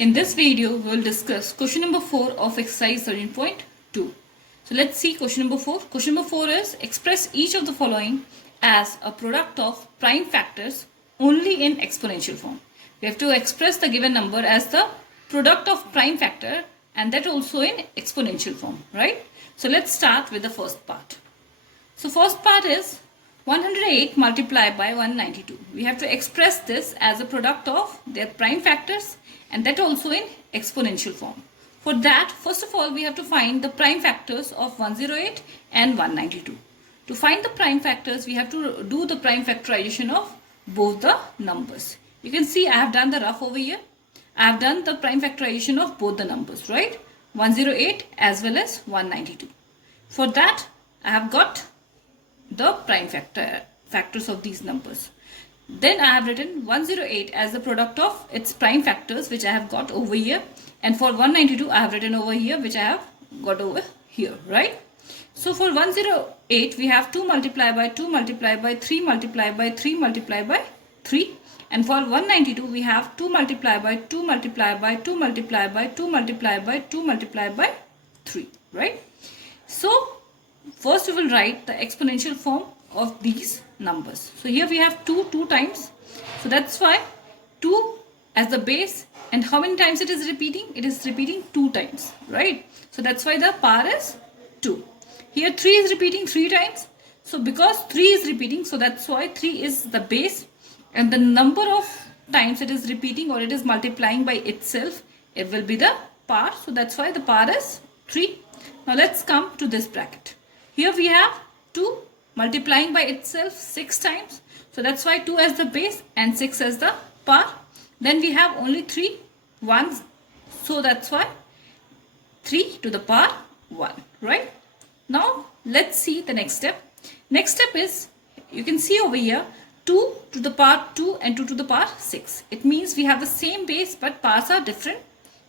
In this video, we will discuss question number 4 of exercise 13.2. So let's see question number 4. Question number 4 is express each of the following as a product of prime factors only in exponential form. We have to express the given number as the product of prime factor and that also in exponential form, right? So let's start with the first part. So first part is 108 multiplied by 192. We have to express this as a product of their prime factors and that also in exponential form. For that, first of all, we have to find the prime factors of 108 and 192. To find the prime factors, we have to do the prime factorization of both the numbers. You can see I have done the rough over here. I have done the prime factorization of both the numbers, right? 108 as well as 192. For that, I have got the prime factors of these numbers. Then I have written 108 as the product of its prime factors, which I have got over here, and for 192 I have written over here, which I have got over here, right? So for 108 we have 2 multiplied by 2 multiplied by 3 multiplied by 3 multiplied by 3, and for 192 we have 2 multiplied by 2 multiplied by 2 multiplied by 2 multiplied by 2 multiplied by 3, right? So first we will write the exponential form of these numbers. So here we have 2 times. So that's why 2 as the base, and how many times it is repeating? It is repeating 2 times, right? So that's why the power is 2. Here 3 is repeating 3 times. So because 3 is repeating, so that's why 3 is the base, and the number of times it is repeating or it is multiplying by itself, it will be the power. So that's why the power is 3. Now let's come to this bracket. Here we have 2 multiplying by itself 6 times. So that's why 2 as the base and 6 as the power. Then we have only 3 ones. So that's why 3 to the power 1, right? Now let's see the next step. Next step is, you can see over here, 2 to the power 2 and 2 to the power 6. It means we have the same base but powers are different.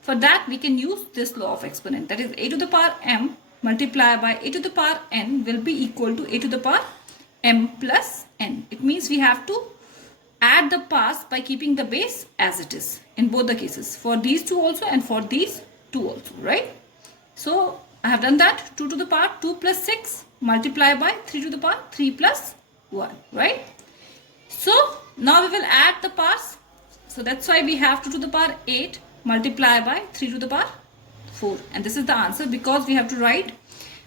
For that we can use this law of exponent, that is a to the power m multiplied by a to the power n will be equal to a to the power m plus n. It means we have to add the powers by keeping the base as it is in both the cases, for these two also and for these two also, right? So I have done that. 2 to the power 2 plus 6 multiplied by 3 to the power 3 plus 1, right? So now we will add the powers. So that's why we have 2 to the power 8 multiplied by 3 to the power 4, and this is the answer, because we have to write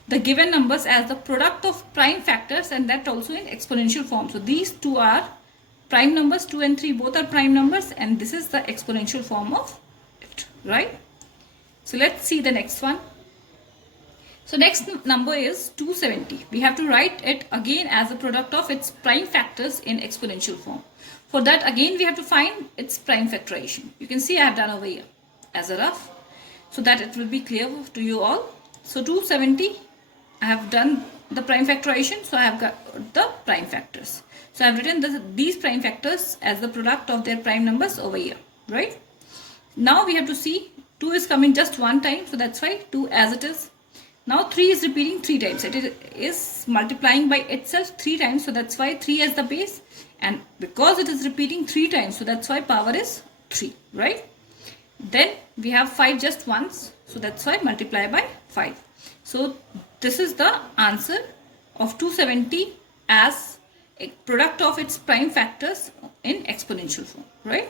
the given numbers as the product of prime factors and that also in exponential form. So these two are prime numbers, 2 and 3 both are prime numbers, and this is the exponential form of it, right? So let's see the next one. So next number is 270. We have to write it again as a product of its prime factors in exponential form. For that again we have to find its prime factorization. You can see I have done over here as a rough, so that it will be clear to you all. So 270, I have done the prime factorization, so I have got the prime factors. So I have written these prime factors as the product of their prime numbers over here, right? Now we have to see 2 is coming just 1 time, so that's why 2 as it is. Now 3 is repeating 3 times. It is multiplying by itself 3 times, so that's why 3 as the base, and because it is repeating 3 times, so that's why power is 3, right? Then we have 5 just once, so that's why multiply by 5. So this is the answer of 270 as a product of its prime factors in exponential form, right?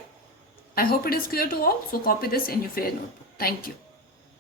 I hope it is clear to all. So copy this in your fair notebook. Thank you.